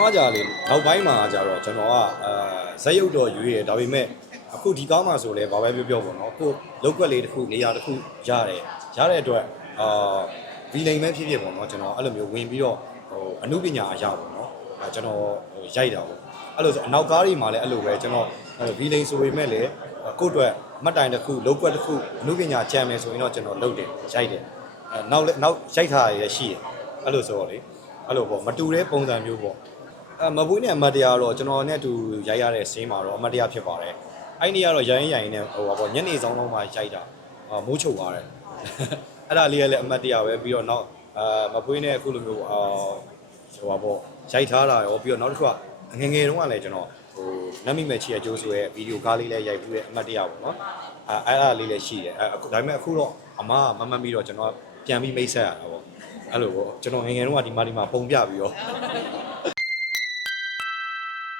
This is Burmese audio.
သွားကြလေနောက်ပိုင်းမှာကြတော့ကျွန်တော်ကဇက်ရုပ်တော်ရွေးရဒါပေမဲ့အခုဒီကားမှာဆိုလဲဘာပဲပြောပေါ့နော်ကိုလောက်ွက်လေးတစ်ခုနေရာတစ်ခုရတယ်ရတဲ့အတွက်ဗီလိန်ပဲဖြစ်ဖြစ်ပေါ့နော်ကျွန်တော်အဲ့လိုမျိုးဝင်ပြီးတော့အမှုပညာအရာပေါ့နော်ကျွန်တော်ရိုက်တာပေါ့အဲ့လိုဆိုအနောက်ကားတွေမှာလည်းအဲ့လိုပဲကျွန်တော်ဗီလိန်ဆိုပေမဲ့လည်းကိုယ့်အတွက်မှတ်တိုင်တစ်ခုလောက်ွက်တစ်ခုအမှုပညာကြံမယ်ဆိုရင်တော့ကျွန်တော်လုပ်တယ်ရိုက်တယ်နောက်ရိုက်ထားရရှိရအဲ့လိုဆိုတော့လေအဲ့လိုပေါ့မတူတဲ့ပုံစံမျိုးပေါ့မပွေးနဲ့အမတ်တရားတော့ကျွန်တော်နဲ့အတူရိုက်ရတဲ့စီးမှာတော့အမတ်တရားဖြစ်ပါတယ်အဲ့ဒီကတော့ရိုင်းနဲ့ဟိုပါပေါ့ညနေဆောင်တော့မှရိုက်တာမိုးချုပ်သွားတယ်အဲ့ဒါလေးလည်းအမတ်တရားပဲပြီးတော့နောက်မပွေးနဲ့အခုလိုမျိုးဟိုပါပေါ့ရိုက်ထားတာရောပြီးတော့နောက်တစ်ခုကငငယ်တုန်းကလည်းကျွန်တော်ဟိုနတ်မိမဲ့ချီရကျိုးဆိုရဲဗီဒီယိုကားလေးလည်းရိုက်ပြီးတဲ့အမတ်တရားပေါ့နော်အဲ့ဒါလေးလည်းရှိတယ်ဒါပေမဲ့အခုတော့အမမမှတ်ပြီးတော့ကျွန်တော်ပြန်ပြီးမိတ်ဆက်ရတာပေါ့အဲ့လိုပေါ့ကျွန်တော်ငငယ်တုန်းကဒီမှာပုံပြပြီးတော့